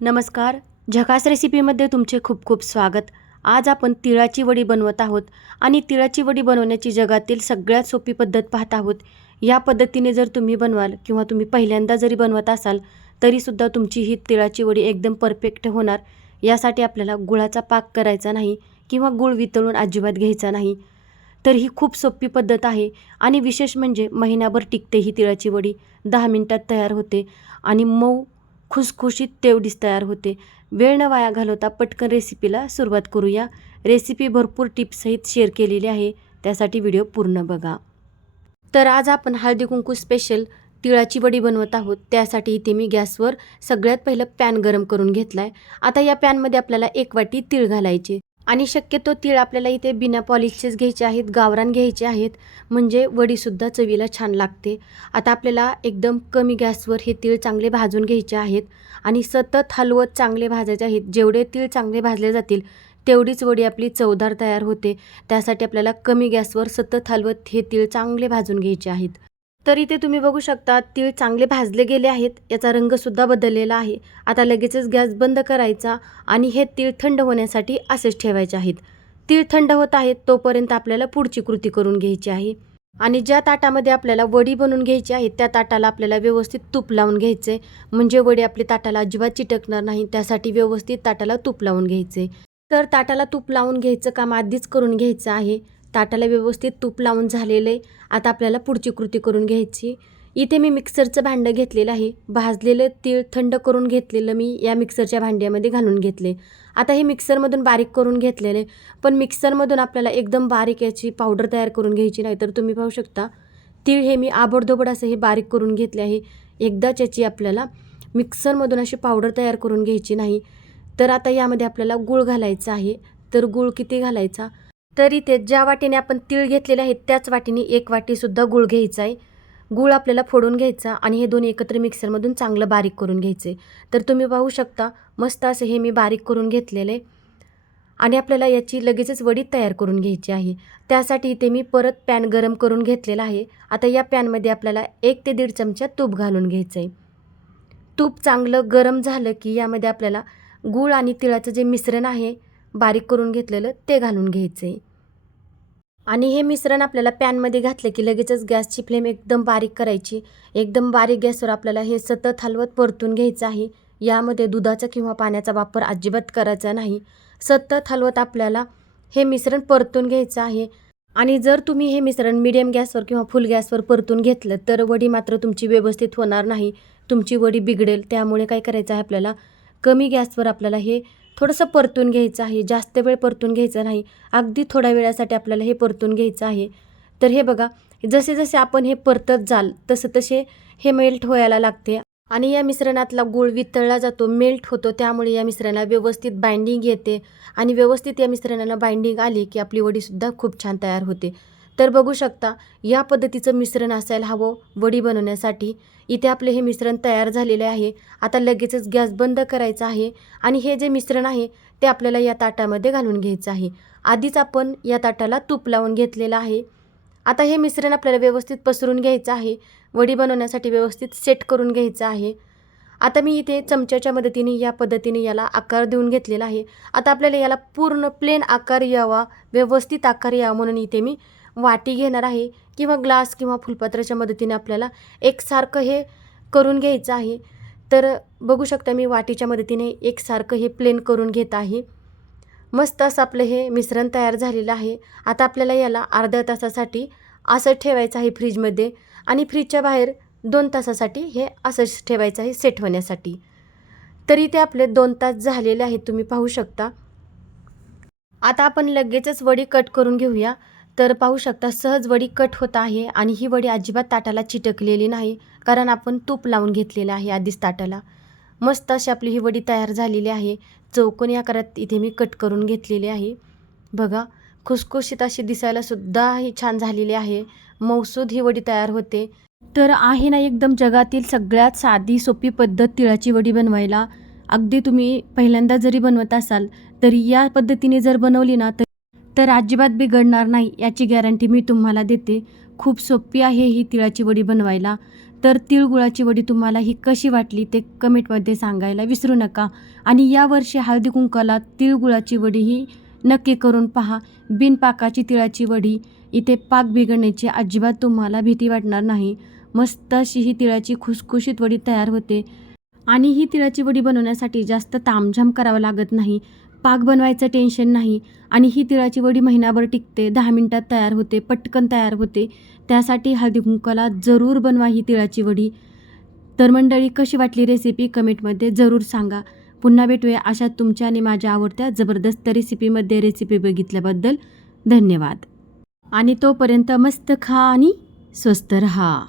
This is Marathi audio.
नमस्कार. झकास रेसिपीमध्ये तुमचे खूप खूप स्वागत. आज आपण तिळाची वडी बनवत आहोत आणि तिळाची वडी बनवण्याची जगातील सगळ्यात सोपी पद्धत पाहत आहोत. या पद्धतीने जर तुम्ही बनवाल किंवा तुम्ही पहिल्यांदा जरी बनवत असाल तरीसुद्धा तुमची ही तिळाची वडी एकदम परफेक्ट होणार. यासाठी आपल्याला गुळाचा पाक करायचा नाही किंवा गुळ वितळून अजिबात घ्यायचा नाही. तर ही खूप सोपी पद्धत आहे आणि विशेष म्हणजे महिनाभर टिकते ही तिळाची वडी. दहा मिनटात तयार होते आणि मऊ खुसखुशीत तेवढीच तयार होते. वेळ न वाया घालवता पटकन रेसिपीला सुरुवात करूया. रेसिपी भरपूर टिप्ससहित शेअर केलेली आहे. त्यासाठी व्हिडिओ पूर्ण बघा. तर आज आपण हळदी कुंकू स्पेशल तिळाची वडी बनवत आहोत. त्यासाठी इथे मी गॅसवर सगळ्यात पहिलं पॅन गरम करून घेतला आहे आता या पॅनमध्ये आपल्याला एक वाटी तीळ घालायचे. आणि शक्यतो तीळ आपल्याला इथे बिना पॉलिशचेच घ्यायचे आहेत गावरान घ्यायचे आहेत. म्हणजे वडीसुद्धा चवीला छान लागते. आता आपल्याला एकदम कमी गॅसवर हे तीळ चांगले भाजून घ्यायचे आहेत आणि सतत हलवत चांगले भाजायचे आहेत. जेवढे तीळ चांगले भाजले जातील तेवढीच वडी आपली चवदार तयार होते. त्यासाठी आपल्याला कमी गॅसवर सतत हलवत हे तीळ चांगले भाजून घ्यायचे आहेत. तर इथे तुम्ही बघू शकता तीळ चांगले भाजले गेले आहेत याचा रंगसुद्धा बदललेला आहे. आता लगेचच गॅस बंद करायचा आणि हे तीळ थंड होण्यासाठी असेच ठेवायचे आहेत. तीळ थंड होत आहेत तोपर्यंत आपल्याला पुढची कृती करून घ्यायची आहे. आणि ज्या ताटामध्ये आपल्याला वडी बनवून घ्यायची आहे त्या ताटाला आपल्याला व्यवस्थित तूप लावून घ्यायचे. म्हणजे वडी आपली ताटाला अजिबात चिटकणार नाही त्यासाठी व्यवस्थित ताटाला तूप लावून घ्यायचे. तर ताटाला तूप लावून घ्यायचं काम आधीच करून घ्यायचं आहे. ताटाला व्यवस्थित तूप लावून झालेलं आहे. आता आपल्याला पुढची कृती करून घ्यायची. इथे मी मिक्सरचं भांडं घेतलेलं आहे. भाजलेलं तीळ थंड करून घेतलेलं मी या मिक्सरच्या भांड्यामध्ये घालून घेतले आता हे मिक्सरमधून बारीक करून घेतलेले पण मिक्सरमधून आपल्याला एकदम बारीक याची पावडर तयार करून घ्यायची नाही तर तुम्ही पाहू शकता. तीळ हे मी आबडधोबड असं हे बारीक करून घेतले आहे. एकदाच याची आपल्याला मिक्सरमधून अशी पावडर तयार करून घ्यायची नाही. तर आता यामध्ये आपल्याला गूळ घालायचा आहे. तर गूळ किती घालायचा? तर इथे ज्या वाटीने आपण तीळ घेतलेले आहेत त्याच वाटीने एक वाटीसुद्धा गूळ घ्यायचा आहे. गूळ आपल्याला फोडून घ्यायचा आणि हे दोन्ही एकत्र मिक्सरमधून चांगलं बारीक करून घ्यायचे. तर तुम्ही पाहू शकता मस्त असं हे मी बारीक करून घेतलेलं आहे. आणि आपल्याला याची लगेचच वडी तयार करून घ्यायची आहे. त्यासाठी इथे मी परत पॅन गरम करून घेतलेला आहे. आता या पॅनमध्ये आपल्याला एक ते दीड चमचा तूप घालून घ्यायचं आहे. तूप चांगलं गरम झालं की यामध्ये आपल्याला गूळ आणि तिळाचं जे मिश्रण आहे बारीक करून घेतलेलं ते घालून घ्यायचं आहे. आणि हे मिश्रण आपल्याला पॅनमध्ये घातलं की लगेचच गॅसची फ्लेम एकदम बारीक करायची. एकदम बारीक गॅसवर आपल्याला हे सतत हलवत परतून घ्यायचं आहे. यामध्ये दुधाचा किंवा पाण्याचा वापर अजिबात करायचा नाही. सतत हलवत आपल्याला हे मिश्रण परतून घ्यायचं आहे. आणि जर तुम्ही हे मिश्रण मिडियम गॅसवर किंवा फुल गॅसवर परतून घेतलं तर वडी मात्र तुमची व्यवस्थित होणार नाही. तुमची वडी बिघडेल त्यामुळे काय करायचं आहे आपल्याला? कमी गॅसवर आपल्याला हे थोडंसं परतून घ्यायचं आहे जास्त वेळ परतून घ्यायचं नाही. अगदी थोड्या वेळासाठी आपल्याला हे परतून घ्यायचं आहे. तर हे बघा जसे जसे आपण हे परतत जाल तसं तसे हे मेल्ट व्हायला लागते. आणि या मिश्रणातला गूळ वितळला जातो मेल्ट होतो त्यामुळे या मिश्रणाला व्यवस्थित बाइंडिंग येते. आणि व्यवस्थित या मिश्रणाला बाइंडिंग आली की आपली वडीसुद्धा खूप छान तयार होते. तर बघू शकता या पद्धतीचं मिश्रण असायला हवं वडी बनवण्यासाठी. इथे आपले हे मिश्रण तयार झालेले आहे. आता लगेचच गॅस बंद करायचा आहे आणि हे जे मिश्रण आहे ते आपल्याला या ताटामध्ये घालून घ्यायचं आहे. आधीच आपण या ताटाला तूप लावून घेतलेलं आहे. आता हे मिश्रण आपल्याला व्यवस्थित पसरून घ्यायचं आहे. वडी बनवण्यासाठी व्यवस्थित सेट करून घ्यायचं आहे. आता मी इथे चमच्याच्या मदतीने या पद्धतीने याला आकार देऊन घेतलेला आहे. आता आपल्याला याला पूर्ण प्लेन आकार यावा व्यवस्थित आकार यावा म्हणून इथे मी वाटी घेणार आहे किंवा ग्लास किंवा फुलपात्राच्या मदतीने आपल्याला एकसारखं हे करून घ्यायचं आहे. तर बघू शकता मी वाटीच्या मदतीने एकसारखं हे प्लेन करून घेत आहे. मस्त असं आपलं हे मिश्रण तयार झालेलं आहे. आता आपल्याला याला अर्ध्या तासासाठी असं ठेवायचं आहे फ्रीजमध्ये आणि फ्रीजच्या बाहेर दोन तासासाठी हे असंच ठेवायचं आहे सेट होण्यासाठी. तरी ते आपले दोन तास झालेले आहेत तुम्ही पाहू शकता. आता आपण लगेचच वडी कट करून घेऊया. तर पाहू शकता सहज वडी कट होत आहे आणि ही वडी अजिबात ताटाला चिटकलेली नाही कारण आपण तूप लावून घेतलेलं आहे आधीच ताटाला. मस्त अशी आपली ही वडी तयार झालेली आहे. चौकोनी आकारात इथे मी कट करून घेतलेली आहे. बघा खुसखुशीत अशी दिसायला सुद्धा ही छान झालेली आहे. मौसूद ही वडी तयार होते. तर आहे ना एकदम जगातील सगळ्यात साधी सोपी पद्धत तिळाची वडी बनवायला. अगदी तुम्ही पहिल्यांदा जरी बनवत असाल तरी या पद्धतीने जर बनवली ना तर तर अजिबात बिघडणार नाही याची गॅरंटी मी तुम्हाला देते. खूप सोपी आहे ही तिळाची वडी बनवायला. तर तिळगुळाची वडी तुम्हाला ही कशी वाटली ते कमेंटमध्ये सांगायला विसरू नका. आणि यावर्षी हळदी कुंकाला तिळगुळाची वडी ही नक्की करून पहा. बिनपाकाची तिळाची वडी. इथे पाक बिघडण्याची अजिबात तुम्हाला भीती वाटणार नाही. मस्त अशी ही तिळाची खुसखुशीत वडी तयार होते. आणि ही तिळाची वडी बनवण्यासाठी जास्त तामझाम करावं लागत नाही. पाक बनवायचं टेन्शन नाही. आणि ही तिळाची वडी महिनाभर टिकते. दहा मिनटात तयार होते. पटकन तयार होते. त्यासाठी हळदी कुंकाला जरूर बनवा ही तिळाची वडी. तर मंडळी कशी वाटली रेसिपी कमेंटमध्ये जरूर सांगा. पुन्हा भेटूया अशा तुमच्या आणि माझ्या आवडत्या जबरदस्त रेसिपीमध्ये रेसिपी बघितल्याबद्दल धन्यवाद. आणि तोपर्यंत मस्त खा आणि स्वस्त रहा.